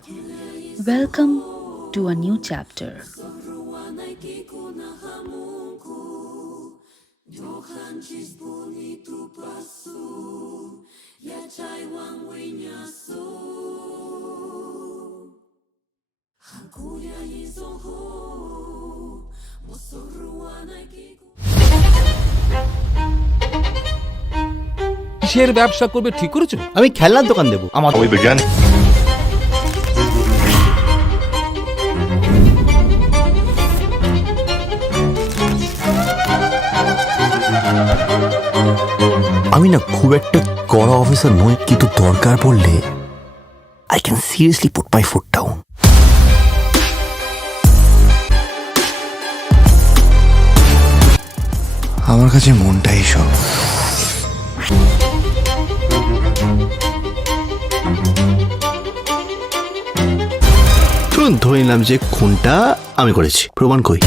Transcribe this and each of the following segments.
Welcome to a new chapter. কিসের ব্যবসা করবে ঠিক করেছো? আমি খেলনার দোকান দেবো। আমার We begin. আমি না খুব একটা কড়া অফিসার নই, কিন্তু দরকার পড়লে I can seriously put my foot down. আমার কাছে মনটাই সব। চলুন ধরে নিলাম যে খুনটা আমি করেছি, প্রমাণ কই?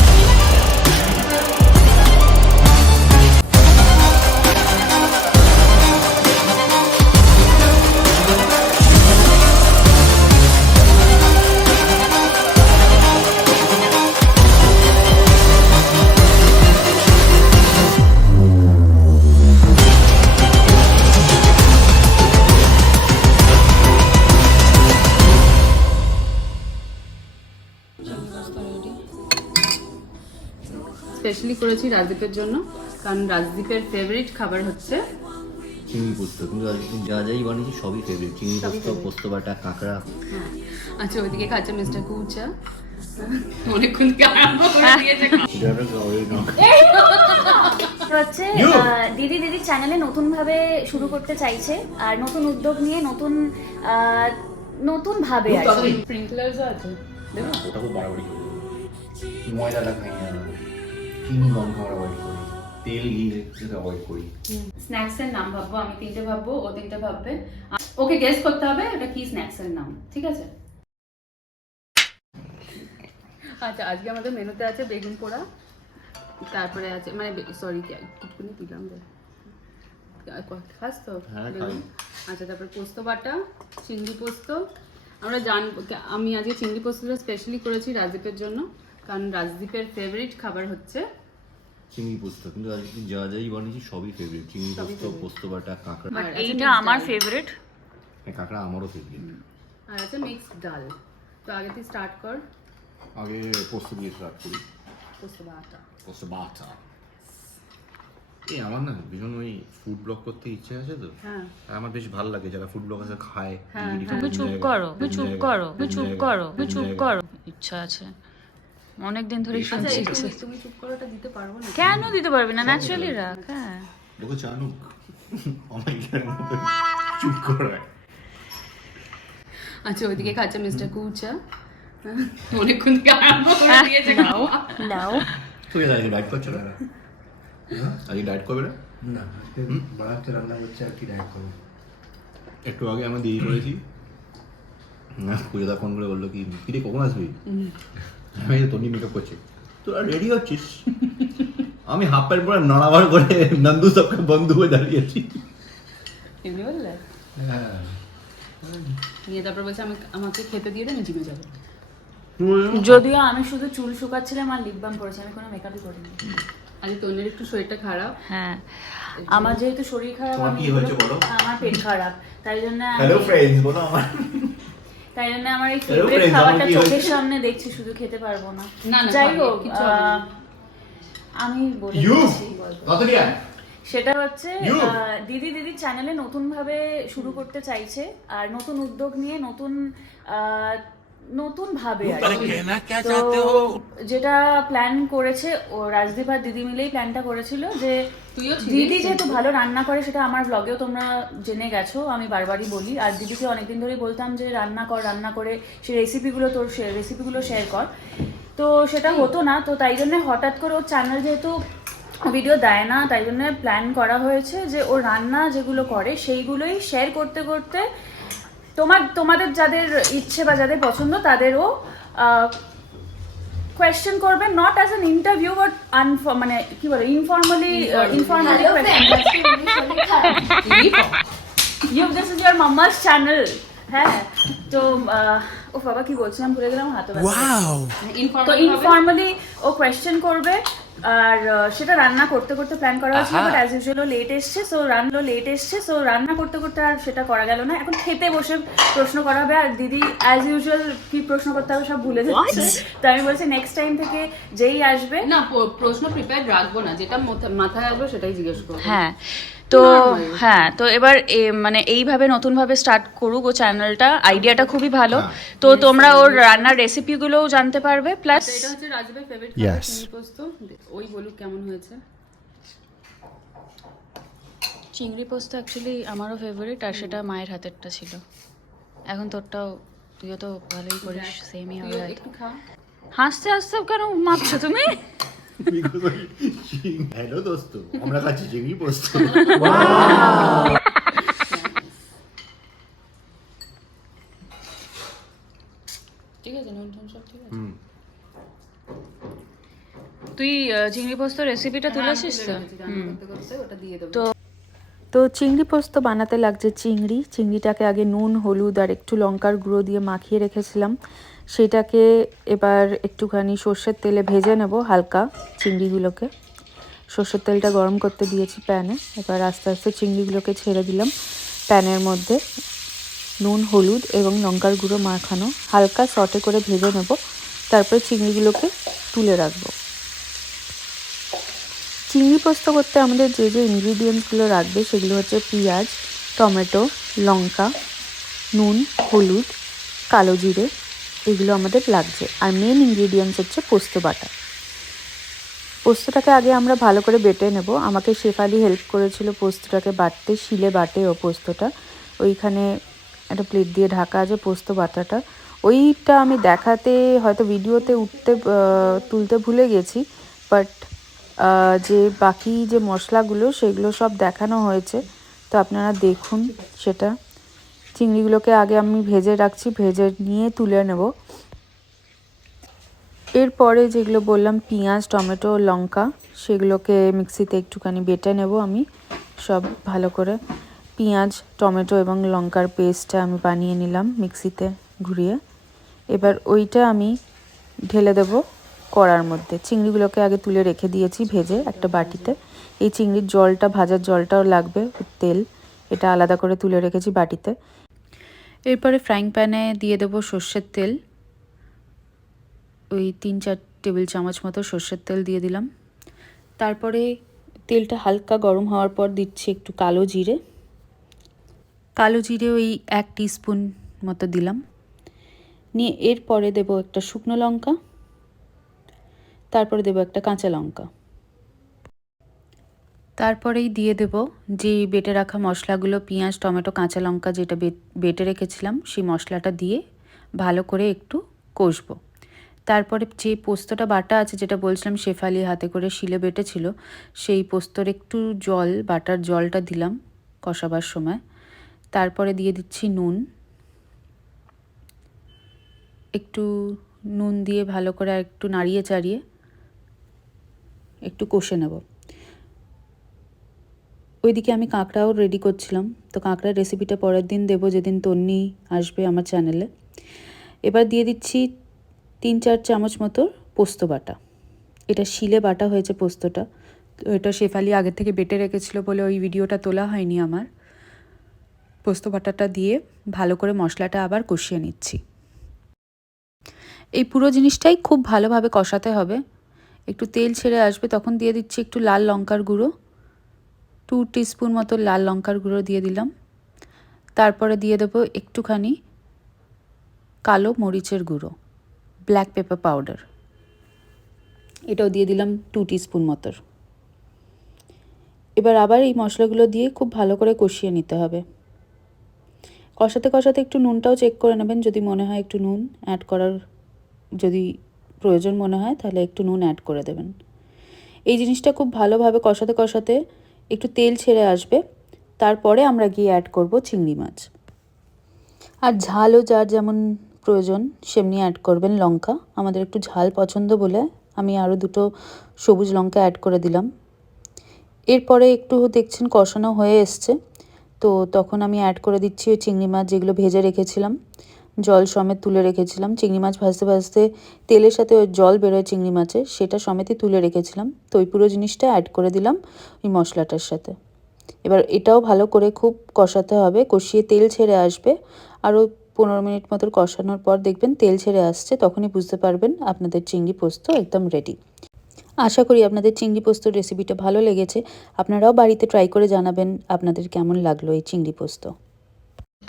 স্পেশালি করেছি রাজদীপের জন্য, কারণ রাজদীপের ফেভারিট খাবার হচ্ছে চিংড়ি পোস্ত। কিন্তু যা যাই বানিয়েছি সবই ফেভারিট। চিংড়ি পোস্ত, পোস্ত বাটা, কাঁকড়া। হ্যাঁ। আচ্ছা, ওইদিকে খাচ্ছে মিস্টার কুচা, অনেকক্ষণ থেকে আরম্ভ করে দিয়েছে। হচ্ছে দিদি দিদি চ্যানেলে নতুন ভাবে শুরু করতে চাইছে, আর নতুন উদ্যোগ নিয়ে নতুন ভাবে আছে। স্প্রিংকলারসও আছে, দেখো ওটা খুব বাড়াবাড়ি করি, ময়দাটা খাই না, চিনি কম খাওয়ার অ্যাভয়েড করি, তেল ঘি অ্যাভয়েড করি। স্ন্যাক্স এর নাম ভাববো, আমি তিনটে ভাববো, ও তিনটে ভাববে, ওকে গেস করতে হবে এটা কি স্ন্যাক্স এর নাম, ঠিক আছে? আচ্ছা, আজকে আমাদের মেনুতে আছে বেগুন পোড়া, তারপরে আছে মানে সরি কুটকুনি দিলাম রে, খাস তো বেগুন। আচ্ছা, তারপরে পোস্ত বাটা, চিংড়ি পোস্ত। আমরা আমি আজকে চিংড়ি পোস্তটা স্পেশালি করেছি রাজদীপের জন্য, কারণ রাজদীপের ফেভারিট খাবার হচ্ছে চিংড়ি পোস্ত। কিন্তু আজকে যা যাই বানিয়েছি সবই ফেভারিট। চিংড়ি পোস্ত, পোস্ত বাটা, কাঁকড়া। আর এইটা আমার ফেভারিট। কাঁকড়া আমারও ফেভারিট। আর আছে মিক্সড ডাল। তো আগে তুই স্টার্ট কর। আগে পোস্ত দিয়ে স্টার্ট করি। পোস্ত বাটা। পোস্ত বাটা। এই আমার না ভীষণ ওই ফুড ব্লগ করতে ইচ্ছে আছে তো। হ্যাঁ, আর আমার বেশ ভালো লাগে যারা ফুড ব্লগার খায়। তুমি চুপ করো, তুমি চুপ করো, তুমি চুপ করো, তুমি চুপ করো। ইচ্ছা আছে, অনেকদিন ধরে শুনছি। তুমি চুপ করাটা দিতে পারবো না। কেন দিতে পারবি না? ন্যাচারালি রাখ। হ্যাঁ, দেখো চানুক অনেকের মতো চুপ করে। আচ্ছা, ওইদিকে খাচ্ছে মিস্টার কুচা, অনেকক্ষণ থেকে আরম্ভ করে দিয়েছে। নাও তুই আজকে ডায়েট করছো না? আজকে ডায়েট করবে না? না, বাড়াতে রান্না করছে আর কি ডায়েট করবো। একটু আগে আমরা দেরি করেছি, পূজাদা ফোন করে বললো কি কিরে কখন আসবি? আমি তনি মেকআপ করছি, তোরা রেডি হচ্ছিস? আমি হাফ প্যান্ট পরে নাড়াবার করে নন্দু সবকে বন্ধু হয়ে দাঁড়িয়েছি। এমনি বললে? হ্যাঁ, নিয়ে তারপর বলছে আমাকে খেতে দিয়ে দেন, জিমে যাবো। যদিও আমি শুধু চুল শুকাচ্ছিলাম আর লিপ বাম করেছি, আমি কোনো মেকআপই করিনি। আজকে তন্নের একটু শরীরটা খারাপ। হ্যাঁ, আমার যেহেতু শরীর খারাপ, তোমার কি হয়েছে বলো? আমার পেট খারাপ, তাই জন্য হ্যালো ফ্রেন্ডস বলো আমার। তাই জন্য আমার এই Hello ফেভারিট friends, খাবারটা আমার কি চোখের হয়েছে? সামনে দেখছি, শুধু খেতে পারবো না। না, যাই পারবে, হোক, কিচ্ছু হবে না। আমি বলে ইউ দিচ্ছি গল্প। নতুনিয়া সেটা হচ্ছে You? দিদি দিদি চ্যানেলে নতুন ভাবে শুরু করতে চাইছে, আর নতুন উদ্যোগ নিয়ে নতুন ভাবে আর কি। তো যেটা প্ল্যান করেছে ও রাজদীপ আর দিদি মিলেই প্ল্যানটা করেছিল, যে তুইও ছিলিস? দিদি যেহেতু ভালো রান্না করে, সেটা আমার ব্লগেও তোমরা জেনে গেছো, আমি বারবারই বলি। আর দিদিকে অনেকদিন ধরেই বলতাম যে রান্না করে সেই রেসিপিগুলো শেয়ার কর। তো সেটা হতো না, তো তাই জন্য হঠাৎ করে ওর চ্যানেল যেহেতু ভিডিও দেয় না, তাই জন্য প্ল্যান করা হয়েছে যে ও রান্না যেগুলো করে সেইগুলোই শেয়ার করতে করতে তোমাদের যাদের ইচ্ছে বা যাদের পছন্দ তাদেরও কোয়েশ্চেন করবে, not as an interview but মানে কি বলে informally question. This is your mama's channel হ্যাঁ, তো ও বাবা কি বলছিলাম ভুলে গেলাম, হাতে তো ইনফর্মাল ইনফর্মালি ও কোয়েশ্চেন করবে, আর সেটা রান্না করতে করতে প্ল্যান করা হয়েছিল, বাট অ্যাজ ইউজুয়াল লেট এসছে, সো রান্না করতে করতে আর সেটা করা গেল না। এখন খেতে বসে প্রশ্ন করা হবে, আর দিদি অ্যাজ ইউজুয়াল কি প্রশ্ন করতে হবে সব ভুলে যাচ্ছে। তো আমি বলছি নেক্সট টাইম থেকে যেই আসবে না, প্রশ্ন প্রিপেয়ার রাখবো না, যেটা মাথায় আসবে সেটাই জিজ্ঞেস করবো। হ্যাঁ, তো হ্যাঁ, তো এবার মানে এইভাবে নতুনভাবে স্টার্ট করুক ও চ্যানেলটা, আইডিয়াটা খুবই ভালো। তো তোমরা ওর রান্নার রেসিপিগুলোও জানতে পারবে, প্লাস এটা হচ্ছে রাজবের ফেভারিট Yes. চিংড়ি পোস্ত। ওই বলুক কেমন হয়েছে। চিংড়ি পোস্ত অ্যাকচুয়ালি আমারও ফেভারিট, আর সেটা মায়ের হাতেরটা ছিল। এখন তোরটাও, তুইও তো ভালোই করিস, সেমই হবে হয়তো। একটু খা। হাসতে হাসতে কেন মাপছো তুমি? হ্যালো দোস্ত, আমরা খাচ্ছি চিংড়ি পোস্ত। ঠিক আছে, নুন টুন সব ঠিক আছে। তুই চিংড়ি পোস্ত রেসিপিটা তুলেছিস তো? রান্না করতে করতে ওটা দিয়ে দেবো। তো চিংড়ি পোস্ত বানাতে লাগছে চিংড়িটাকে আগে নুন হলুদ আর একটু লঙ্কার গুঁড়ো দিয়ে মাখিয়ে রেখেছিলাম, সেটাকে এবার একটুখানি সর্ষের তেলে ভেজে নেব হালকা। চিংড়িগুলোকে সর্ষের তেলটা গরম করতে দিয়েছি প্যানে, এবার আস্তে আস্তে চিংড়িগুলোকে ছেড়ে দিলাম প্যানের মধ্যে। নুন হলুদ এবং লঙ্কার গুঁড়ো মাখানো হালকা সটে করে ভেজে নেব, তারপরে চিংড়িগুলোকে তুলে রাখবো। চিংড়ি পোস্ত করতে আমাদের যে যে ইনগ্রিডিয়েন্টসগুলো রাখবে সেগুলো হচ্ছে পেঁয়াজ, টমেটো, লঙ্কা, নুন, হলুদ, কালো জিরে, এগুলো আমাদের লাগছে। আর মেন ইনগ্রিডিয়েন্টস হচ্ছে পোস্ত বাটা। পোস্তটাকে আগে আমরা ভালো করে বেটে নেব। আমাকে শেফালি হেল্প করেছিল পোস্তটাকে বাটতে, শিলে বাটে ও পোস্তটা। ওইখানে একটা প্লেট দিয়ে ঢাকা আছে পোস্ত বাটাটা, ওইটা আমি দেখাতে হয়তো ভিডিওতে তুলতে ভুলে গেছি, বাট যে বাকি যে মশলাগুলো সেগুলো সব দেখানো হয়েছে, তো আপনারা দেখুন সেটা। চিংড়িগুলোকে আগে আমি ভেজে রাখছি, ভেজে নিয়ে তুলে নেব। এরপরে যেগুলো বললাম পেঁয়াজ, টমেটো, লঙ্কা, সেগুলোকে মিক্সিতে একটুখানি বেটে নেব আমি সব ভালো করে। পেঁয়াজ, টমেটো এবং লঙ্কার পেস্টটা আমি বানিয়ে নিলাম মিক্সিতে ঘুরিয়ে। এবার ওইটা আমি ঢেলে দেব কড়ার মধ্যে। চিংড়িগুলোকে আগে তুলে রেখে দিয়েছি ভেজে একটা বাটিতে। এই চিংড়ির জলটা, ভাজার জলটাও লাগবে, তেল, এটা আলাদা করে তুলে রেখেছি বাটিতে। এরপরে ফ্রাইং প্যানে দিয়ে দেবো সর্ষের তেল, ওই 3-4 টেবিল চামচ মতো সর্ষের তেল দিয়ে দিলাম। তারপরে তেলটা হালকা গরম হওয়ার পর দিচ্ছি একটু কালো জিরে ওই 1 টিস্পুন মতো দিলাম। নিয়ে এরপরে দেবো একটা শুকনো লঙ্কা, তারপরে দেবো একটা কাঁচা লঙ্কা, তারপরেই দিয়ে দেব যে বেটে রাখা মশলাগুলো, পেঁয়াজ, টমেটো, কাঁচা লঙ্কা, যেটা বেটে রেখেছিলাম সেই মশলাটা দিয়ে ভালো করে একটু কষবো। তারপরে যে পোস্তটা বাটা আছে, যেটা বলছিলাম শেফালি হাতে করে শিলে বেটেছিল, সেই পোস্তর একটু জল, বাটার জলটা দিলাম কষাবার সময়। তারপরে দিয়ে দিচ্ছি নুন, একটু নুন দিয়ে ভালো করে আর একটু নাড়িয়ে চাড়িয়ে একটু কষে নেব। ওইদিকে আমি কাঁকড়াও রেডি করছিলাম, তো কাঁকড়ার রেসিপিটা পরের দিন দেবো, যেদিন তন্নি আসবে আমার চ্যানেলে। এবার দিয়ে দিচ্ছি 3-4 চামচ মতো পোস্ত বাটা। এটা শিলে বাটা হয়েছে পোস্তটা, তো এটা শেফালি আগে থেকে বেটে রেখেছিল বলে ওই ভিডিওটা তোলা হয়নি আমার। পোস্ত বাটাটা দিয়ে ভালো করে মশলাটা আবার কষিয়ে নিচ্ছি। এই পুরো জিনিসটাই খুব ভালোভাবে কষাতে হবে। একটু তেল ছেড়ে আসবে তখন দিয়ে দিচ্ছি একটু লাল লঙ্কার গুঁড়ো, 2 টিস্পুন মতো লাল লঙ্কার গুঁড়ো দিয়ে দিলাম। তারপরে দিয়ে দেবো একটুখানি কালো মরিচের গুঁড়ো, ব্ল্যাক পেপার পাউডার, এটাও দিয়ে দিলাম 2 টিস্পুন মতো। এবার আবার এই মশলাগুলো দিয়ে খুব ভালো করে কষিয়ে নিতে হবে। কষাতে কষাতে একটু নুনটাও চেক করে নেবেন, যদি মনে হয় একটু নুন অ্যাড করার, যদি প্রয়োজন মনে হয় তাহলে একটু নুন অ্যাড করে দেবেন। এই জিনিসটা খুব ভালোভাবে কষাতে কষাতে একটু তেল ছেড়ে আসবে, তারপরে আমরা গিয়ে অ্যাড করব চিংড়ি মাছ। আর ঝালও যার যেমন প্রয়োজন সেমনি অ্যাড করবেন। লঙ্কা আমাদের একটু ঝাল পছন্দ বলে আমি আরও 2 সবুজ লঙ্কা অ্যাড করে দিলাম। এরপরে একটু দেখছেন কষানো হয়ে এসছে, তো তখন আমি অ্যাড করে দিচ্ছি ওই চিংড়ি মাছ যেগুলো ভেজে রেখেছিলাম, জল সমেত তুলে রেখেছিলাম। চিংড়ি মাছ ভাজতে ভাজতে তেলের সাথে ওই জল বেরোয় চিংড়ি মাছের, সেটা সমেতই তুলে রেখেছিলাম। তো ওই পুরো জিনিসটা অ্যাড করে দিলাম ওই মশলাটার সাথে। এবার এটাও ভালো করে খুব কষাতে হবে, কষিয়ে তেল ছেড়ে আসবে। আরও 15 মিনিট মতো কষানোর পর দেখবেন তেল ছেড়ে আসছে, তখনই বুঝতে পারবেন আপনাদের চিংড়ি পোস্ত একদম রেডি। আশা করি আপনাদের চিংড়ি পোস্তর রেসিপিটা ভালো লেগেছে। আপনারাও বাড়িতে ট্রাই করে জানাবেন আপনাদের কেমন লাগলো এই চিংড়ি পোস্ত।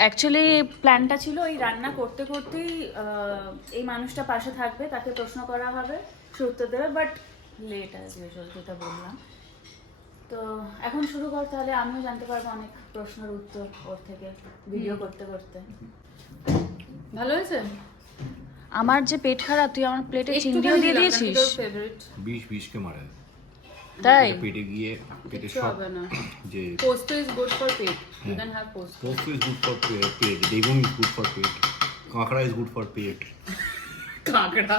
অ্যাকচুয়ালি প্ল্যানটা ছিল এই রান্না করতে করতেই এই মানুষটা পাশে থাকবে, তাকে প্রশ্ন করা হবে, সে উত্তর দেবে, বাট লেট অ্যাজ ইউজুয়াল যেটা বললাম। তো এখন শুরু কর, তাহলে আমিও জানতে পারবো অনেক প্রশ্নের উত্তর ওর থেকে ভিডিও করতে করতে। ভালো হয়েছে? আমার যে পেট খারাপ, তুই আমার প্লেটে চিংড়িও দিয়ে দিয়েছিস। ফেভারিট বিষকে মারে তাই এটা পেটে গিয়ে পেটে কিছু সব হবে না। যে posto is good for pet, you can have posto. Posto is good for পেট, বেগুন ইজ গুড ফর পেট, কাঁকড়া ইজ গুড ফর পেট। কাঁকড়া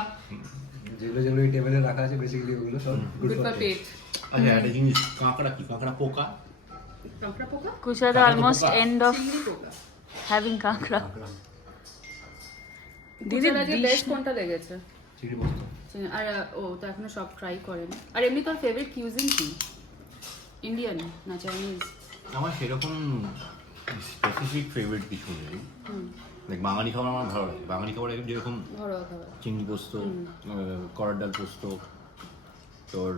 যেগুলো যেগুলো এই টেবিলে রাখা আছে বেসিক্যালি ওগুলো সব গুড ফর পেট। আচ্ছা একটা জিনিস, কাঁকড়া কি? কাঁকড়া পোকা? কাঁকড়া পোকা, কুশা দ্য অলমোস্ট এন্ড অফ চিংড়ি পোকা। হ্যাভিং কাঁকড়া। দিদি বেস্ট কোনটা লেগেছে? চিংড়ি পোস্ত। আর ও তো এখনো সব ট্রাই করেন। আর এমনি তোর ফেভারিট কিউজিন কি? ইন্ডিয়ান না চাইনিজ? আমার সেরকম স্পেসিফিক ফেভারিট কিছু নেই। লাইক বাঙালি খাবার আমার ভালো লাগে। বাঙালি খাবার যেরকম ঘরোয়া খাবার। চিংড়ি পোস্ত, করার ডাল পোস্ত, তোর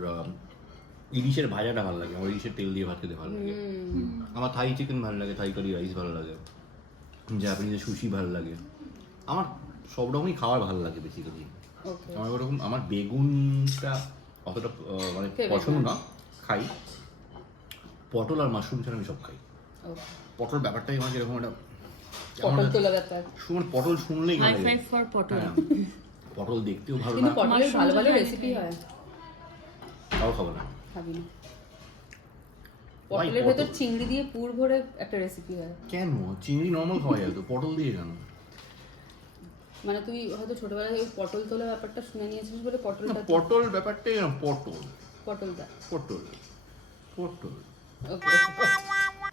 ইলিশের ভাজাটা ভালো লাগে আমার, ইলিশের তেল দিয়ে ভাত খেতে ভালো লাগে আমার। থাই চিকেন ভালো লাগে, থাই কারি রাইস ভালো লাগে, জাপানিজের সুশি ভালো লাগে আমার। সব রকমই খাবার ভালো লাগে বেসিক্যালি ওকে। আমার। ওরকম আমার বেগুনটা অতটা মানে পছন্দ না, খাই। পটল আর মাশরুম ছাড়া আমি সব খাই। ওকে। পটল ব্যাপারটাই আমার যেরকম একটা পটল তোলা ব্যাপার। পটল শুনলেই হাই ভালো ফাইভ লাগে। ফর পটল। হ্যাঁ, পটল দেখতেও ভালো কিন্তু না, পটলের ভালো ভালো রেসিপি হয়। তাও খাবো না। খাবি না। Why পটলের পটল? ভেতর চিংড়ি দিয়ে পুর ভরে একটা রেসিপি হয়। কেন? চিংড়ি নর্মাল খাওয়া যায় তো, পটল দিয়ে কেন? মানে তুই হয়তো ছোটবেলায় ওই পটল তোলা ব্যাপারটা শুনে নিয়েছিস বলে না, পটলটা পটল ব্যাপারটাই না, পটল পটলটা। পটল পটল। ওকে।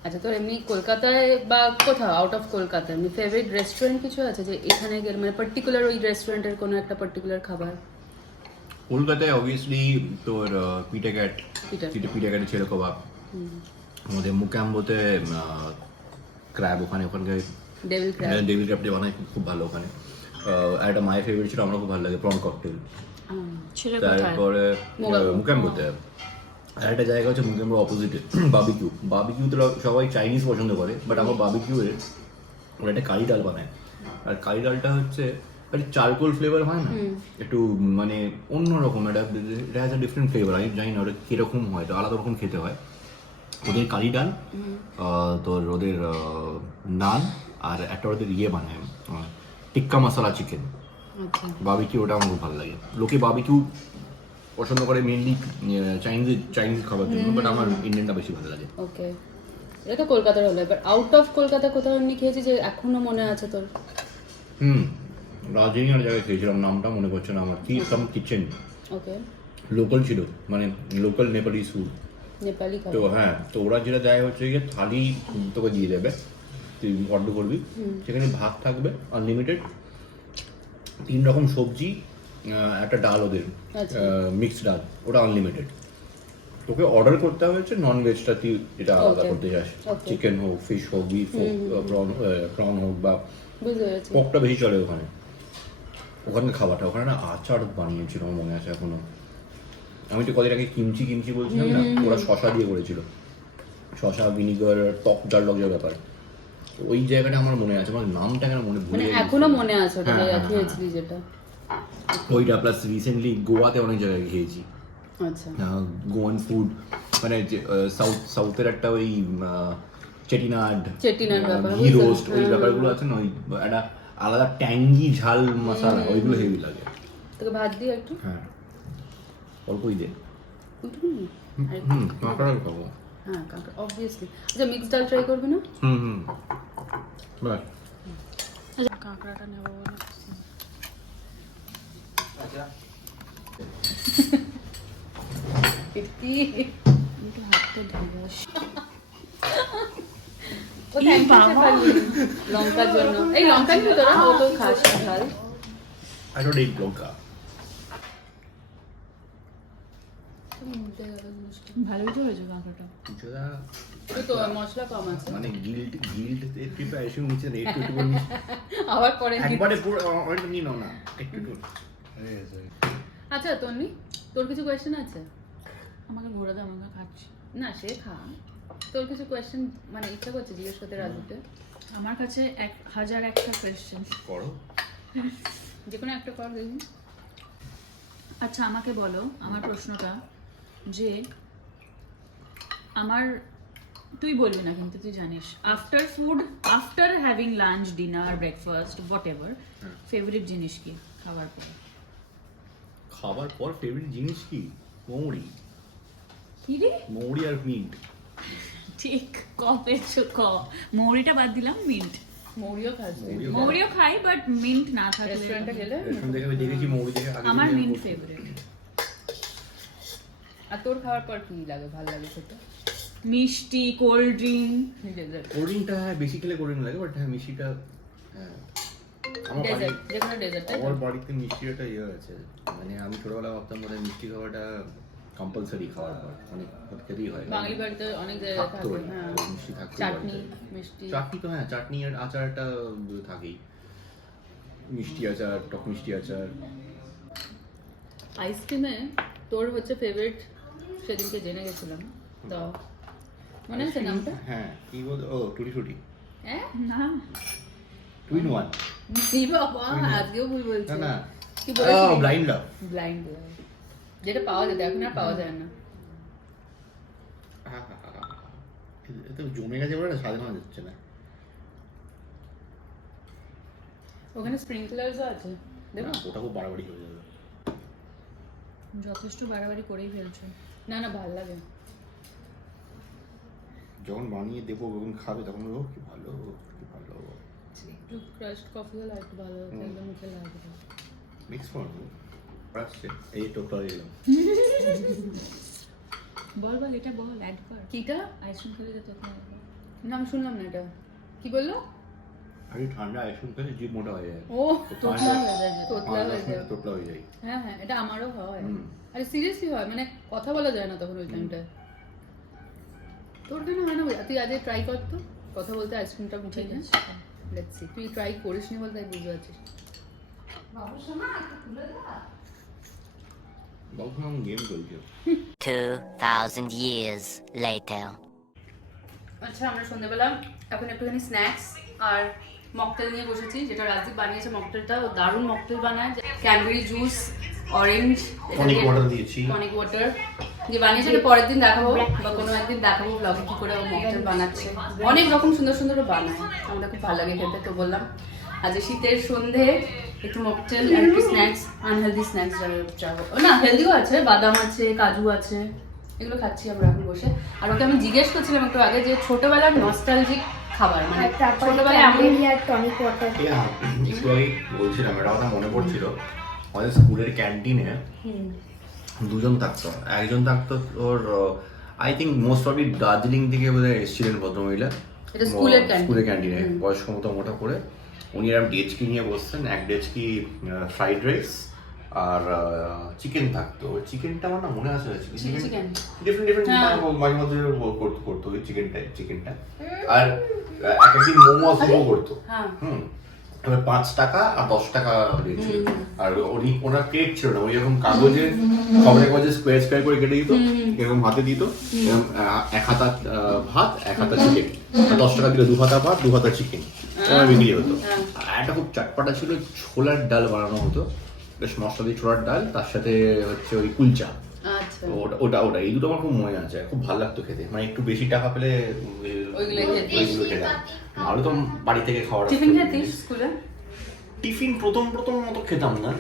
আচ্ছা, তোর এমনি কলকাতায় বা কোথাও আউট অফ কলকাতা এমনি ফেভারিট রেস্টুরেন্ট কিছু আছে যে এখানে গেলে মানে পার্টিকুলার ওই রেস্টুরেন্টের কোনো একটা পার্টিকুলার খাবার? কলকাতায় অবভিয়াসলি তোর পিঠে ক্যাট, পিঠে। পিঠে ক্যাটের ছেলে কবাব। আমাদের মুকাম্বোতে ক্র্যাব, ওখানকার ডেভিল ক্র্যাব। ডেভিল ক্র্যাব বানায় খুব ভালো ওখানে। আর একটা মায়ের ফেভারিট ছিল, আমার খুব ভালো লাগে, প্রন ককটেল। ছেলে কোথায়? তারপরে মুকাম্বোতে আর একটা জায়গা হচ্ছে মুকাম্বোর অপোজিটে বাবিকিউ। বাবিকিউতে সবাই চাইনিজ পছন্দ করে, বাট আমার বাবিকিউয়ে ওরা একটা কারি ডাল বানায়। আর কারি ডালটা হচ্ছে চারকোল ফ্লেভার হয় না, একটু মানে অন্যরকম, এটা হ্যাজ আ ডিফারেন্ট ফ্লেভার। আমি জানি না ওটা কিরকম হয়, এটা আলাদা রকম খেতে হয়। ওদের কারি ডাল, তোর ওদের নান, আর একটা ওদের ইয়ে বানায় টিক্কা মশলা চিকেন আচ্ছা। বাবিকিউ, ওটা আমার খুব ভালো লাগে। লোকে বাবিকিউ পছন্দ করে মেনলি চাইনিজ খাবার জন্য, বাট আমার ইন্ডিয়ানটা বেশি ভালো লাগে। ওকে, এটা তো কলকাতার হলো। এবার আউট অফ কলকাতা কোথাও এমনি খেয়েছি যে এখনো মনে আছে তোর? রাজধানী আর জায়গায় খেয়েছিলাম, নামটা মনে পড়ছে না আমার, কি সাম কিচেন, ওকে। লোকাল ছিল, মানে লোকাল নেপালি ফুড। নেপালি তো খাবার। হ্যাঁ, তো ওরা যেটা দেয় হচ্ছে গিয়ে থালি তোকে দিয়ে দেবে, তুই অর্ডার করবি, সেখানে ভাত থাকবে আনলিমিটেড, 3 রকম সবজি, একটা ডাল, ওদের আচ্ছা। মিক্সড ডাল, ওটা আনলিমিটেড। তোকে অর্ডার করতে হবে হচ্ছে নন ভেজটা তুই এটা আলাদা Okay. করতে চাস, Okay. চিকেন হোক, ফিশ হোক, বিফ হোক, প্রন হোক, বা বুঝতে পেরেছি। পকটা বেশি চলে ওখানে। ওখানে খাবারটা, ওখানে না আচার বানিয়েছিল, আমার মনে আছে এখনো। আমি তো কদিন আগে কিমচি বলছিলাম না, ওরা শশা দিয়ে করেছিল, শশা, ভিনিগার, টক জাল ব্যাপার। তো ওই জায়গাটা আমার মনে আছে, আমার নামটা কেন মনে ভুলে মানে গেছি। এখনো মনে আছে ওটা হ্যাঁ, হ্যাঁ, খেয়েছিলি যেটা? ওইটা প্লাস রিসেন্টলি গোয়াতে অনেক জায়গায় খেয়েছি আচ্ছা। গোয়ান ফুড, মানে সাউথের একটা ওই চেটিনাড ব্যাপার, ঘি বুঝতে রোস্ট, ওই পেরেছি। ব্যাপারগুলো আছে না, ওই একটা আলাদা ট্যাঙ্গি ঝাল মশলা, ওইগুলো হেভি লাগে। তোকে ভাত দিই একটু? হ্যাঁ, অল্পই দে। হুম, কাঁকড়া খাবো। হ্যাঁ, কাঁকড়া অবভিয়াসলি। আচ্ছা, মিক্সড ডাল ট্রাই করবি না? বাস। কাঁকড়াটা নেবো বলে। সত্যি? একটু হাতটা ধুয়ে আসি। ও thank you শেফালি, লঙ্কার জন্য। এই লঙ্কা নিবি তোরা? ও তো খাস না ঝাল। I don't eat লঙ্কা। ভালোই তো হয়েছে কাঁকড়াটা। কিছুটা তো তো মশলা কম আছে। মানে গিল্ড এর প্রিপারেশন নিচে না একটু করে আবার পরে একবারে পুরো অনেকটা নিয়ে নাও না একটু আচ্ছা তন্নি, তোর কিছু কোয়েশ্চেন আছে? আমাকে ঘোরা দাও, আমাকে খাচ্ছি। না সে খা। তোর কিছু কোয়েশ্চেন মানে ইচ্ছা করছে জিজ্ঞেস করতে রাজুতে? আমার কাছে 1001টা কোয়েশ্চেন। করো। যে কোনো একটা কর দেখুন। আচ্ছা আমাকে বলো, আমার প্রশ্নটা যে আমার, তুই বলবি না কিন্তু তুই জানিস, after having lunch, dinner, breakfast, what ever, favourite জিনিস কি খাবার পর? খাবার পর ফেভারিট জিনিস কি? মৌরি। কি রে? মৌরি আর মিন্ট। ঠিক কপে ক, মৌরিটা বাদ দিলাম, মিন্ট। মৌরিও খাস? মৌরিও খাই বাট মিন্ট না থাকলে। রেস্টুরেন্টে গেলে রেশন দেখে আমি দেখেছি মৌরি দেখে আগে আমার থেকে মিন্ট বলছি। ফেভারিট। আর তোর খাওয়ার পর কি লাগে, ভালো লাগে সেটা? মিষ্টি, কোল্ড ড্রিঙ্ক। ডেজার্ট। কোল্ড ড্রিঙ্কটা হ্যাঁ বেশি খেলে কোল্ড ড্রিঙ্ক লাগে বাট হ্যাঁ মিষ্টিটা হ্যাঁ আমার ডেজার্ট, বাড়ি- যে কোনো ডেজার্ট। আমার বাড়িতে মিষ্টির একটা ইয়ে আছে, মানে আমি ছোটবেলা ভাবতাম বোধহয় মিষ্টি খাওয়াটা কম্পালসারি খাওয়ার পর অনেক খেতেই হয় বাঙালি বাড়িতে অনেক জায়গায় থাকতো থাকে। হ্যাঁ, মিষ্টি থাকতো চাটনি, মিষ্টি। চাটনি তো হ্যাঁ চাটনি আর আচারটা থাকেই, মিষ্টি আচার, টক মিষ্টি আচার। আইসক্রিমে তোর হচ্ছে ফেভারিট সেদিনকে জেনে গেছিলাম, তো মনে আছে নামটা? হ্যাঁ কি বল, ও টুটি টুটি, হ্যাঁ না, 2 in 1। জি বাবা, আজকেও ভুল বলছি। না না কি বলেছিলি? ব্লাইন্ড লাভ। ব্লাইন্ড, যেটা পাওয়া যেত এখন আর পাওয়া যায় না। এত জমে গেছে বলে না সাজানো যাচ্ছে না। ওখানে স্প্রিংকলারসও আছে, দেখো। না, ওটা খুব বাড়াবাড়ি হয়ে যাবে। যথেষ্ট বাড়াবাড়ি করেই ফেলছো। না না, ভালো লাগে। যখন বানিয়ে দেবো যখন খাবে তখন বলবো কি ভালো কি ভালো। একটু ক্রাশড কফি হলে একটু ভালো হতো, একদম মুখে লাগবে। মিক্স করবো আসছে এই টোটাল এলাম। বল বল, এটা বল, অ্যাড কর। কিটা? আইসক্রিম খেলে তো তোকে না আমি শুনলাম না এটা। কি বললো? আমি ঠান্ডা আইসক্রিম খেলে জিভ মোটা হয়ে যায়। ও তোতলা হয়ে যায়, তোতলা হয়ে যায়। টোটলা হয়ে যায়। হ্যাঁ হ্যাঁ, এটা আমারও হয়। হুম। আরে সিরিয়াসলি হয়, মানে কথা বলা যায় না তখন ওই টাইমটায়। তোর কেন হয় না? তুই আজ ট্রাই কর তো কথা বলতে, আইসক্রিমটা মুখে ঠিক নিয়ে। আছে। লেটস সি, তুই ট্রাই করিস নি বল, তাই বুঝতে পারছিস। বাবু আমি গেম খেলছি। 2,000 years later. আচ্ছা, আমরা সন্ধ্যাবেলা এখন একটুখানি স্ন্যাক্স আর মকটেল নিয়ে বসেছি, যেটা রাজদীপ বানিয়েছে। মকটেলটা ও দারুণ মকটেল বানায়, cranberry juice, orange, tonic water দিয়েছি। টনিক ওয়াটার যে বানিয়েছে, এটা পরের দিন দেখাবো বা কোনো একদিন দেখাবো ব্লগে কি করে ও মকটেল বানাচ্ছে। অনেক রকম সুন্দর সুন্দর ও বানায়, আমাদের খুব ভালো লাগে খেতে। তো বললাম আজ শীতের সন্ধে একটু মকটেল আর একটু স্ন্যাক্স, আনহেলদি স্ন্যাক্স যাবো না, হেলদিও আছে, বাদাম আছে, কাজু আছে, এগুলো খাচ্ছি আমরা এখন বসে। আর ওকে আমি জিজ্ঞেস করছিলাম একটু আগে যে ছোটবেলার নস্টালজিক খাবার, মানে ছোটবেলায় এমন টনিক ওয়াটার। একটু আগে বলছিলাম একটা কথা মনে পড়ছিল, আমাদের স্কুলের ক্যান্টিনে দুজন থাকতো। একজন থাকতো ওর I think most probably Darjeeling থেকে বোধহয় এসেছিলেন ভদ্রমহিলা। এটা স্কুলের ক্যান্টিন। স্কুলের ক্যান্টিনে বয়স্ক মতো মোটা করে উনি এরকম ডেচকি নিয়ে বসতেন, এক ডেচকি ফ্রাইড রাইস আর চিকেন থাকতো। চিকেনটা আমার না মনে আছে, চিকেন ডিফারেন্ট মাঝে মধ্যে করতো ওই চিকেনটা আর একদিন মোমো সুপও করতো। হ্যাঁ। এবার 5 টাকা আর 10 টাকা দিয়েছিল। আর ওনার কেক ছিল না, ওই রকম কাগজে খবরের কাগজে স্কোয়ার করে কেটে দিত, এরকম হাতে দিত, এরকম 1 হাতা ভাত 1 হাতা চিকেন, 10 টাকা দিলে 2 হাতা ভাত 2 হাতা চিকেন, এবার বিক্রি হতো। আর একটা খুব চাটপাটা ছিল, ছোলার ডাল বানানো হতো, বেশ মশলা দিয়ে ছোলার ডাল, তার সাথে হচ্ছে ওই কুলচা। আচ্ছা, ওটা এই দুটো আমার খুব মনে আছে, খুব ভালো লাগতো খেতে। মানে একটু বেশি টাকা পেলে ওইগুলো খেতাম। আরো তো বাড়ি থেকে খাওয়া। টিফিন খেতিস স্কুলে? টিফিন প্রথম মতো খেতাম না,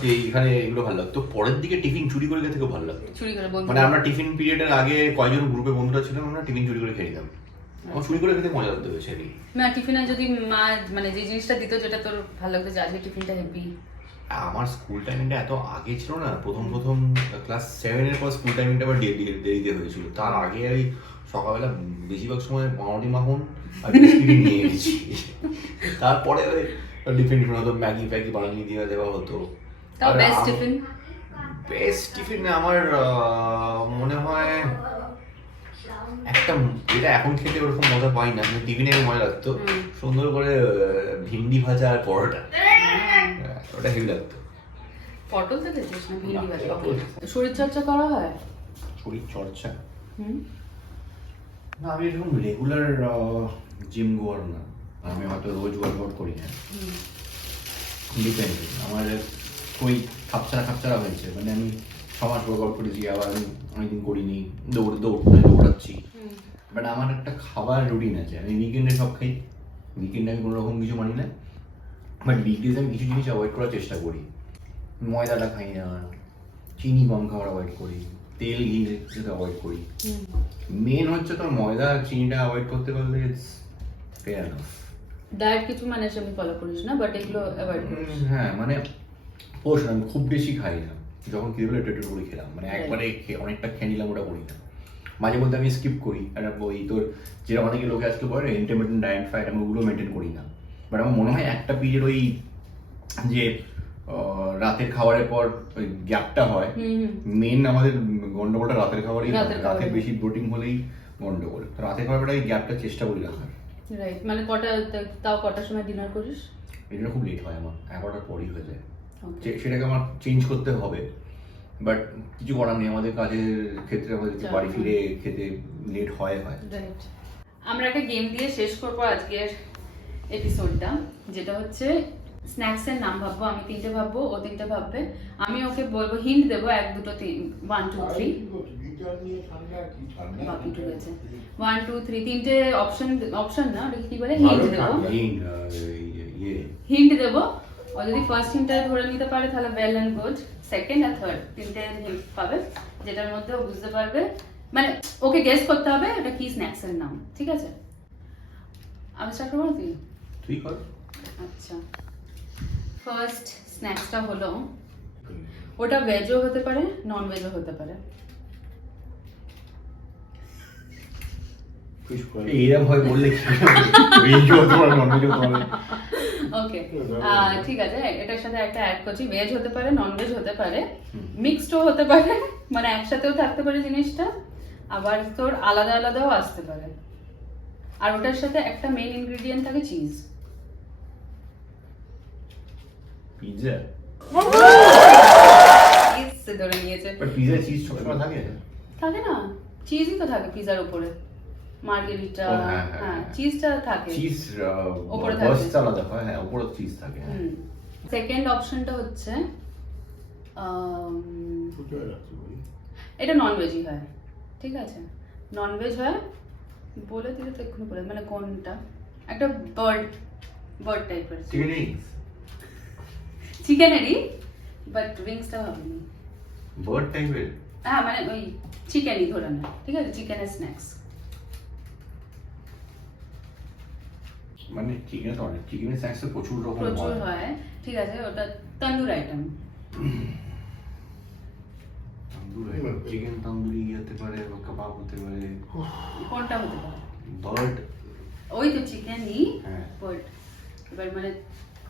যে এখানে এগুলো ভালো লাগতো। পরের দিকে টিফিন চুরি করে খেতে খুব ভালো লাগতো। চুরি করে বন্ধু, মানে আমরা টিফিন পিরিয়ডের আগে কয়েকজন গ্রুপে বন্ধুরা ছিলাম, আমরা টিফিন চুরি করে খেয়ে নিতাম। আমার চুরি করে খেতে মজা লাগতো বেশি। না টিফিনে যদি মা মানে যে জিনিসটা দিত যেটা তোর ভালো লাগতো, যে আজকে টিফিনটা হেভি। আমার স্কুল টাইমিংটা এত আগে ছিল না, প্রথম ক্লাস 7 এর পর স্কুল টাইমিংটা আবার দেরিতে হয়েছিল। তার আগে ওই সকালবেলা বেশিরভাগ সময় পাউরুটি মাখন আর বিস্কিট নিয়ে গেছি। তারপরে ডিফারেন্ট হতো, ম্যাগি ফ্যাগি বানিয়ে দিয়ে দেওয়া হতো। তাও বেস্ট টিফিন? বেস্ট টিফিন আমার মনে হয় একটা, যেটা এখন খেতে ওরকম মজা পাই না, কিন্তু টিফিনে মজা লাগতো, সুন্দর করে ভিন্ডি ভাজা আর পরোটা, ওটা হেভি লাগতো। পটল তো খেয়েছিস না? ভিন্ডি ভাজা। শরীর চর্চা করা হয়? শরীর চর্চা হুম। না, আমি এরকম রেগুলার জিম গোয়ার না, আমি হয়তো রোজ ওয়ার্কআউট করি না, ডিপেন্ড। আমার ওই খাপছাড়া হয়েছে, মানে আমি 6 মাস ওয়ার্কআউট করেছি, আবার আমি অনেকদিন করিনি, দৌড়াচ্ছি। বাট আমার একটা খাবার রুটিন আছে, আমি উইকেন্ডে সব খাই, উইকেন্ডে আমি কোনো রকম কিছু মানি না, বাট উইকডেজে আমি কিছু জিনিস অ্যাভয়েড করার চেষ্টা করি। ময়দাটা খাই না, চিনি কম খাওয়ার অ্যাভয়েড করি, তেল ঘি অ্যাভয়েড করি। মেন হচ্ছে তোর ময়দা আর চিনিটা অ্যাভয়েড করতে পারলে ইটস ফেয়ার এনাফ। ডায়েট কিছু মানে আমি ফলো করিস না, বাট এগুলো অ্যাভয়েড করিস? হ্যাঁ, মানে পোর্শন আমি খুব বেশি খাই না, যখন খেয়ে পেলে একটু করে খেলাম, মানে একবারে অনেকটা খেয়ে নিলাম ওটা করি না। মাঝে মধ্যে আমি স্কিপ করি, আর ওই তোর যেটা অনেকে লোকে আজকে বলে ইন্টারমিটেন্ট ডায়েট ফাইট, আমি ওগুলো মেনটেন করি না। বাট আমার মনে হয় একটা পিরিয়ড ওই যে রাতের খাবারের পর ওই গ্যাপটা হয়, মেন আমাদের গন্ডগোলটা রাতের খাবারই, রাতে বেশি ব্লোটিং হলেই গন্ডগোল। রাতের খাবারটা এই গ্যাপটা চেষ্টা করি রাখার। রাইট, মানে তাও কটার সময় ডিনার করিস? এটা খুব লেট হয় আমার, 11টার পরই হয়ে যায়। সেটাকে আমার চেঞ্জ করতে হবে, বাট কিছু করার নেই, আমাদের কাজের ক্ষেত্রে আমাদের বাড়ি ফিরে খেতে লেট হয়। রাইট, আমরা একটা গেম দিয়ে শেষ করবো আজকের এপিসোডটা, যেটা হচ্ছে স্ন্যাক্সের নাম ভাববো, আমি 3টে ভাববো, ও 3টে ভাববে, আমি ওকে বলবো, হিন্ট দেবো 1 2 3, 1 2 3, বাকি ঠিক আছে, 1 2 3, 3টে অপশন না, ওটা কি বলে, হিন্ট দেবো, হিন্ট দেবো। ও যদি ফার্স্ট হিন্টটা ধরে নিতে পারে তাহলে ওয়েল এন্ড গুড, সেকেন্ড আর থার্ড 3টে হিন্ট পাবে, যেটার মধ্যে ও বুঝতে পারবে, মানে ওকে গেস করতে হবে ওটা কি স্ন্যাক্সের নাম, ঠিক আছে? আমি স্টার্ট করবো তুই কর। আচ্ছা, ফার্স্ট স্ন্যাক্সটা হলো, ওটা ভেজও হতে পারে, নন ভেজও হতে পারে। এরকম হয় বললে ওকে, ঠিক আছে, এটার সাথে একটা অ্যাড করছি, ভেজ হতে পারে, নন ভেজ হতে পারে, মিক্সডও হতে পারে, মানে একসাথেও থাকতে পারে জিনিসটা, আবার তোর আলাদা আলাদাও আসতে পারে, আর ওটার সাথে একটা মেইন ইনগ্রেডিয়েন্ট থাকে চিজ। পিৎজা? ধরে নিয়েছে। বাট পিৎজা চিজ সবসময় থাকে? থাকে না, চিজই তো থাকে পিৎজার উপরে, মার্গেরিটা, হ্যাঁ চিজটা থাকে চিজ উপরে থাকে, বস্তা আলাদা হয়, হ্যাঁ উপরে চিজ থাকে। সেকেন্ড অপশনটা হচ্ছে এটা নন ভেজই হয়, ঠিক আছে, নন ভেজ হয়, বলে দিলে তো এক্ষুনি বলে, মানে কোনটা, একটা বার্ড টাইপের, চিকেনেরই, বাট উইংসটা ভাবিনি। বার্ড টাইপের? হ্যাঁ, মানে ওই চিকেনই ধরে না, ঠিক আছে, চিকেনের স্ন্যাক্স। মানে চিকেন তো অনেক, চিকেনের স্ন্যাক্স তো প্রচুর রকম হয়, ঠিক আছে, ওটা তন্দুর আইটেম। চিকেন তন্দুরি হতে পারে, কাবাব হতে পারে, কোনটা হতে পারে? বার্ড, ওই তো চিকেনই, বাট এবার মানে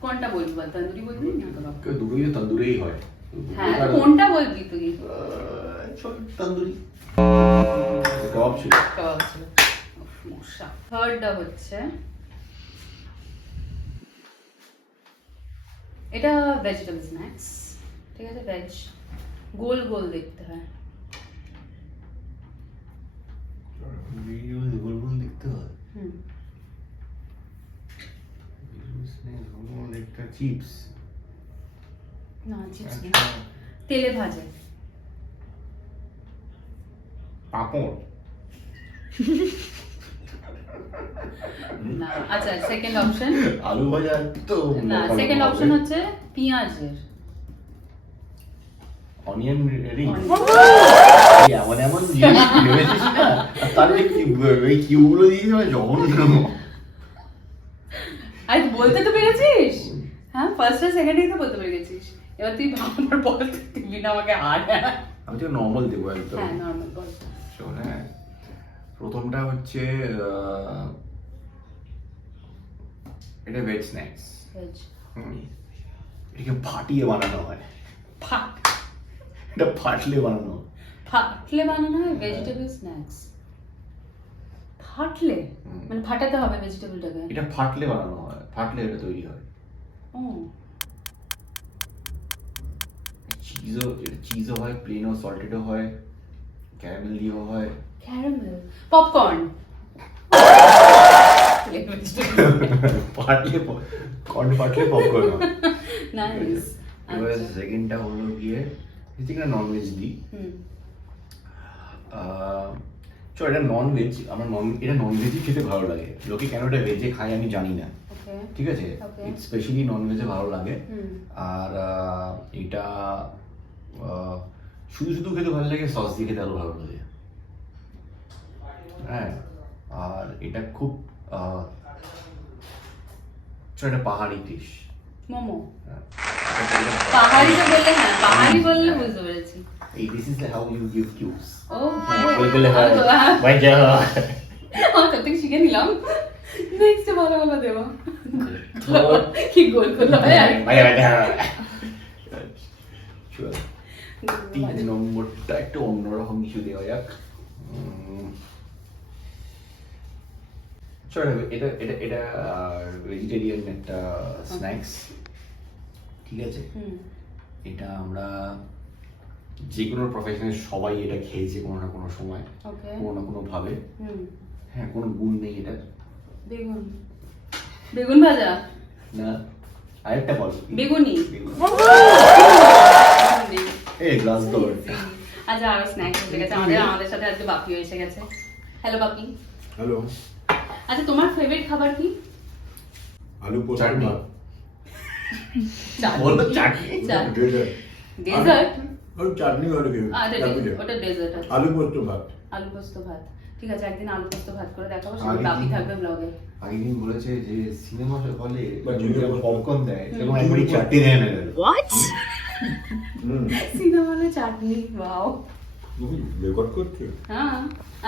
কোনটা বলবি, বল, তন্দুরি বলবি না কাবাব? দুটোই তো তন্দুরেই হয়। হ্যাঁ, কোনটা বলবি তুই? তন্দুরি কাবাব ছিল, কাবাব ছিল। মশা। থার্ডটা হচ্ছে, এটা ভেজিটেবল স্ন্যাক্স, ঠিক আছে, ভেজ, গোল গোল দেখতে হয়, গোল গোল দেখতে হয়, একটা চিপস, না চিপস না, তেলে ভাজে, পাপড় না। আচ্ছা, সেকেন্ড অপশন আলু ভাজা তো না, সেকেন্ড অপশন হচ্ছে পেঁয়াজের, অনিয়ন রিং, এমন এমন জিনিস ভেবেছিস না, তাহলে কি এই কিউগুলো দিয়ে যাবে জঘন্য। আরে বলতে তো পেরেছিস, হ্যাঁ, ফার্স্ট আর সেকেন্ডই তো বলতে পেরে গেছিস, এবার তুই ভাববার বল, তুই না আমাকে হার। আমি তো নর্মাল দেবো একদম। হ্যাঁ, নর্মাল বল। শোন, হ্যাঁ, প্রথমটা হচ্ছে এটা ভেজ স্ন্যাক্স। ভেজ এটাকে ফাটিয়ে বানানো হয়, ফাট এটা ফাটলে বানানো হয়। ফাটলে বানানো হয় ভেজিটেবল স্ন্যাক্স। ফাটলে মানে ফাটাতে হবে ভেজিটেবলটাকে? এটা ফাটলে বানানো হয়, ফাটলে এটা তৈরি হয়। ও চিজও হয়, প্লেনও সল্টেডও হয়, ক্যারামেল দিয়েও হয়। ক্যারামেল পপকর্ন ফাটলে কর্ন ফাটলে পপকর্ন হয়। নাইস। এবার সেকেন্ডটা হলো গিয়ে যেখানে ননভেজ দিই। চল এটা ননভেজ, আমার এটা ননভেজই খেতে ভালো লাগে। লোকে কেন এটা ভেজে খায় আমি জানি না, ওকে ঠিক আছে? Okay. স্পেশালি ননভেজে ভালো লাগে। আর এটা শুধু শুধু খেতে ভালো লাগে, সস দিয়ে খেতে আরো ভালো লাগে। হ্যাঁ, আর এটা খুব এটা পাহাড়ি ডিশ। মোমো পাহাড়ি তো বললে, হ্যাঁ পাহাড়ি বললে বুঝতে পেরেছি। এই this is how you give cues. ও বলে হয় ভাই যা তোর থেকে শিখে নিলাম। নেক্সট ভালো ভালো দেবো। কি গোল গোল হয় আর ভাই চল 3 নম্বরটা একটু অন্যরকম কিছু দেওয়া যাক। চল এটা এটা এটা ভেজিটেরিয়ান একটা স্ন্যাক্স, ঠিক আছে? এটা আমরা যে কোনো প্রফেশনে সবাই এটা খেয়েছে কোনো না কোনো সময়, ওকে কোনো না কোনো ভাবে। হ্যাঁ, কোনো গুণ নেই এটা। বেগুন বেগুন ভাজা না, আরেকটা বল। বেগুনি এই গ্লাস দৌড়। আচ্ছা আরো স্ন্যাক্স এসে গেছে আমাদের সাথে আজকে বাপিও এসে গেছে। হ্যালো বাপি। হ্যালো। আচ্ছা তোমার ফেভারিট খাবার কি? আলু পোস্ত চাটনি। ভাত। বলো চাটনি। ডেজার্ট। ডেজার্ট? ওই চাটনি হলে কি? ওটা ডেজার্ট। আলু পোস্ত ভাত। আলু পোস্ত ভাত, ঠিক আছে একদিন আলু পোস্ত ভাত করে দেখাবো, আগে সেদিন বাপি দিন- থাকবে ব্লগে। আগের দিন বলেছে যে সিনেমা হলে বা ঝিঙে পোস্ত। পপকর্ন দেয় এবং একবারই চাটনি দেয় না। সিনেমা হলে চাটনি, ওয়াও। তুমি রেকর্ড করছো? হ্যাঁ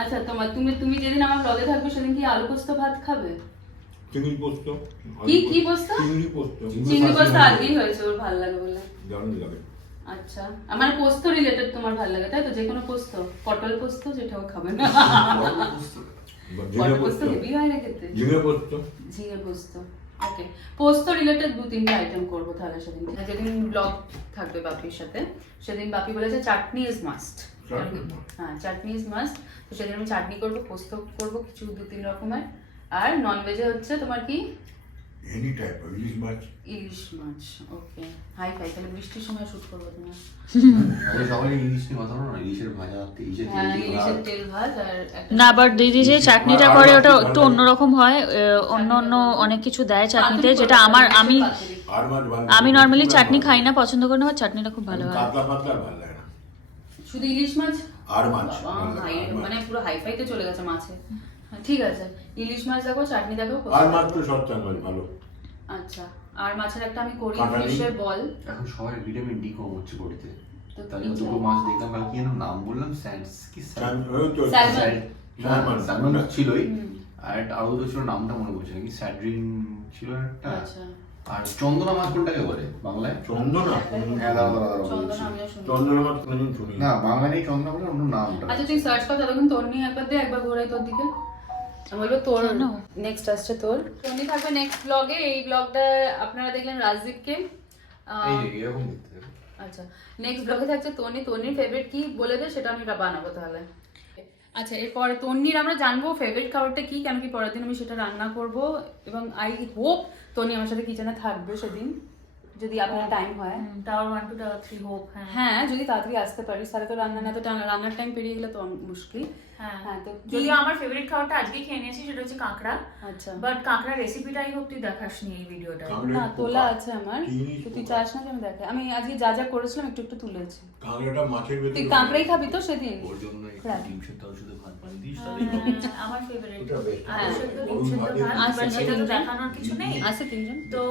আচ্ছা তোমার তুমি যেদিন আমার ব্লগে থাকবে সেদিন কি আলু পোস্ত ভাত খাবে? চিংড়ি পোস্ত। কি পোস্ত? চিংড়ি পোস্ত। চিংড়ি পোস্ত আজকেই হয়েছে, ওর ভালো লাগে বলে। দারুণ লাগে। আচ্ছা আমার পোস্ত রিলেটেড তোমার ভালো লাগে তাই তো? যে কোনো পোস্ত, পটল পোস্ত যেটাও খাবে না। বা ঝিঙে পটল পোস্ত পোস্ত। হেভি হয় না খেতে। ঝিঙে পোস্ত। ঝিঙে পোস্ত, ওকে। পোস্ত রিলেটেড 2-3টা আইটেম করবো তাহলে সেদিন। যেদিন ব্লগ থাকবে বাপির সাথে সেদিন বাপি বলেছে চাটনি ইজ মাস্ট। Chutney must। হ্যাঁ চাটনি ইজ মাস্ট। তো সেদিন আমি চাটনি করবো, পোস্ত করবো কিছু 2-3 রকমের। আর নন ভেজে হচ্ছে তোমার কি? এনি টাইপ ইলিশ মাছ। ইলিশ মাছ, ওকে। হাই ফাই, তাহলে বৃষ্টির সময় শুট করবো তোমার। আমরা সবাই ইলিশ নিয়ে কথা বলো না, ইলিশের ভাজা, ইলিশের হ্যাঁ তেল ইলিশের ভাত। তেল ভাত আর একটা না বাট দিদি যে চাটনিটা করে ওটা একটু অন্যরকম হয়, অন্য অন্য অনেক কিছু দেয় চাটনিতে, যেটা আমি আর মাছ ভালো। আমি নর্মালি চাটনি খাই না, পছন্দ করি না, বাট চাটনিটা খুব ভালো হয়। কাতলা পাতলা ভালো লাগে না। শুধু ইলিশ মাছ? আর মাছ বাবা, ভালো লাগে, আর মাছ। মানে পুরো হাইফাইতে চলে গেছে মাছে। হ্যাঁ, ঠিক আছে ইলিশ মাছ দেখো, চাটনি দেখো, আর মাছ তো সস্তা মাছ ভালো। আচ্ছা আর মাছের একটা আমি করি কাঁটালি? ফিশের বল। এখন সবাই ভিটামিন ডি কম হচ্ছে বডিতে। তো তাহলে কি দুটো চাই? মাছ দেখলাম, কাল কি যেন নাম বললাম, স্যান্ডস কি ওই তো স্যালমন। স্যালমন ছিলই, আর একটা আরো দুটো ছিল, নামটা মনে পড়ছে না, কি স্যাড্রিন ছিল একটা। আচ্ছা আর চন্দনা মাছ কোনটাকে বলে বাংলায়? চন্দনা। আলাদা আলাদা চন্দন বলছি। আমিও শুনি। চন্দনা মাছ কোনোদিন শুনি না বাংলায় নেই চন্দনা বলে, অন্য নামটা। আচ্ছা তুই সার্চ কর, ততক্ষণ তোর নিয়ে একবার দে, একবার ঘোরাই তোর দিকে। আমি বলবো তোর নেক্সট আসছে তোর। তনি থাকবে নেক্সট ব্লগে। এই ব্লগটা আপনারা দেখলেন রাজদীপকে। এই যে এরকম দেখতে হবে। আচ্ছা নেক্সট ব্লগে থাকছে তনির ফেভারিট কি বলে দে, সেটা আমি বানাবো তাহলে। আচ্ছা এরপরে তন্নির আমরা জানবো ফেভারিট খাবারটা কি, কেন কি পরের দিন আমি সেটা রান্না করব। এবং আই হোপ তনি আমার সাথে কিচেনে থাকবে সেদিন, যদি আপনার টাইম হয়। Tower 1 to tower 3 hope. হ্যাঁ হ্যাঁ যদি তাড়াতাড়ি আসতে পারিস তাহলে তো রান্নার টাইম পেরিয়ে গেলে তো মুশকিল। হ্যাঁ হ্যাঁ তো যদিও আমার ফেভারিট খাবারটা আজকে খেয়ে নিয়েছি, সেটা হচ্ছে কাঁকড়া। আচ্ছা বাট কাঁকড়া রেসিপিটাই হোপ তুই দেখাসনি এই ভিডিওটা। না তোলা আছে আমার, তো তুই চাস না যে আমি দেখাই? আমি আজকে যা যা করেছিলাম একটু একটু তুলেছি। কাঁকড়াটা মাছের তুই ভেতরে। কাঁকড়াই খাবি তো সেদিন? ওর জন্য একটু হ্যাঁ। ডিম সেদ্ধ শুধু ভাত বানিয়ে দিস, আমার ফেভারিট ওটা best। আলু সেদ্ধ, ডিম গরুর সেদ্ধ ভাতের ভাত, আচ্ছা, but সেটা তো তিনজন। দেখানোর কিছু নেই। আছে 3জন। তো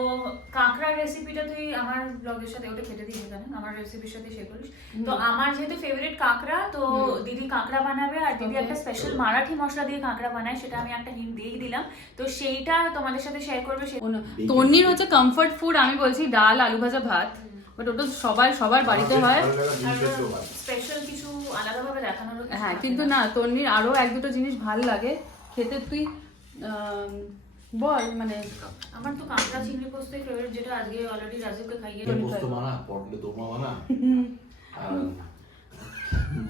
কাঁকড়ার রেসিপিটা তুই তুই আমার ব্লগের সাথে ওটা কেটে দিস এখানে, আমার রেসিপির সাথে শেয়ার করিস। তো আমার যেহেতু ফেভারিট কাঁকড়া, তো দিদি কাঁকড়া বানাবে, আর দিদি একটা স্পেশাল মারাঠি মশলা দিয়ে কাঁকড়া বানায়, সেটা আমি একটা হিন্ট দিয়েই দিলাম। তো সেইটা তোমাদের সাথে শেয়ার করবে। তন্নির হচ্ছে কমফর্ট ফুড, আমি বলছি ডাল আলু ভাজা ভাত, বাট ওটা সবার বাড়িতে হয়। স্পেশাল কিছু আলাদাভাবে দেখানোর, হ্যাঁ কিন্তু না, তন্নির আরো এক দুটো জিনিস ভাল লাগে খেতে। তুই বল, মানে আমার তো কাঁকড়া চিংড়ি পোস্তই ফেভারিট, যেটা আজকে অলরেডি রাজুকে খাইয়ে পোস্ত বানা, পটলে দোরমা বানা, আর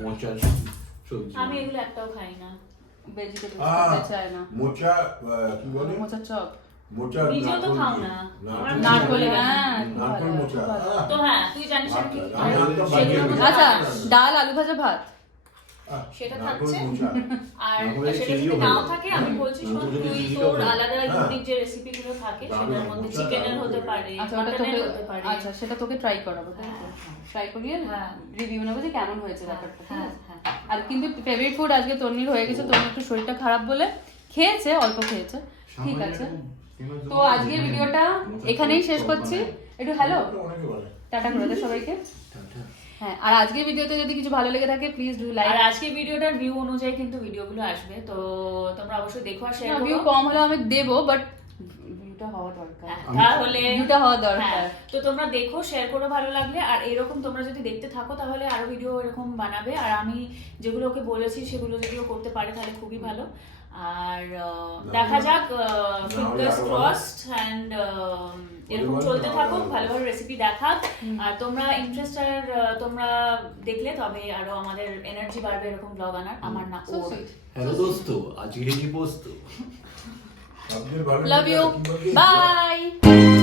মোচার সবজি। আমি এগুলো একটাও খাই না। ভেজিটেবল আহ, খেতে চায় না। মোচা কি বলে মোচার চপ, মোচা নিজেও তো খাও না। নারকোল, হ্যাঁ নারকোল মোচা তো হ্যাঁ, তুই জানিস আমি কি আমি জানতাম বানিয়ে দিই। আচ্ছা ডাল আলু ভাজা ভাত, সেটা নারকোল থাকছে। মোচা আর নারকোলের সেটা চিংড়িও যদি ভালো। নাও থাকে, আমি বলছি শোন, নারকোলের তুই চিংড়িটাও তোর ভালো। আলাদা হ্যাঁ। ইউনিক যে রেসিপি গুলো থাকে সেটার মধ্যে মোচা, চিকেনের ডাল, হতে পারে, আচ্ছা ওটা তোকে, মাটনের হতে পারে। আচ্ছা সেটা তোকে ট্রাই করাবো, ট্রাই করিয়ে হ্যাঁ। রিভিউ নেবো যে কেমন হয়েছে ব্যাপারটা, ঠিক হ্যাঁ, আছে? হ্যাঁ। আর কিন্তু ফেভারিট ফুড আজকে তন্নির হয়ে গেছে। তন্নির একটু শরীরটা খারাপ বলে খেয়েছে, অল্প খেয়েছে, ঠিক আছে। তো আজকের ভিডিওটা এখানেই শেষ করছি। একটু হ্যালো অনেকে বলে টাটা করে দে সবাইকে। হ্যাঁ, আর আজকের ভিডিওতে যদি কিছু ভালো লেগে থাকে প্লিজ ডু লাইক। আর আজকে ভিডিওটার ভিউ অনুযায়ী কিন্তু ভিডিওগুলো আসবে, তো তোমরা অবশ্যই দেখো আর শেয়ার ভিউ করো। কম হলেও আমি দেবো, বাট ভিউটা হওয়া দরকার, তাহলে ভিউটা হওয়া দরকার। হ্যাঁ, তো তোমরা দেখো, শেয়ার করো ভালো লাগলে। আর এরকম তোমরা যদি দেখতে থাকো তাহলে আরো ভিডিও এরকম বানাবে। আর আমি যেগুলো ওকে বলেছি সেগুলো যদি ও করতে পারে তাহলে খুবই ভালো। আর দেখা যাক, ফিঙ্গার্স ক্রসড, অ্যান্ড এরকম চলতে থাকুক, ভালো ভালো রেসিপি দেখাক। আর তোমরা ইন্টারেস্টেড, তোমরা দেখলে তবে আরো আমাদের এনার্জি বাড়বে এরকম ব্লগ আনার। আমার না So ওর। sweet. হ্যালো দোস্ত, আজকে কি পোস্ত? সবচেয়ে ভালো Love you. কি বললি? Bye.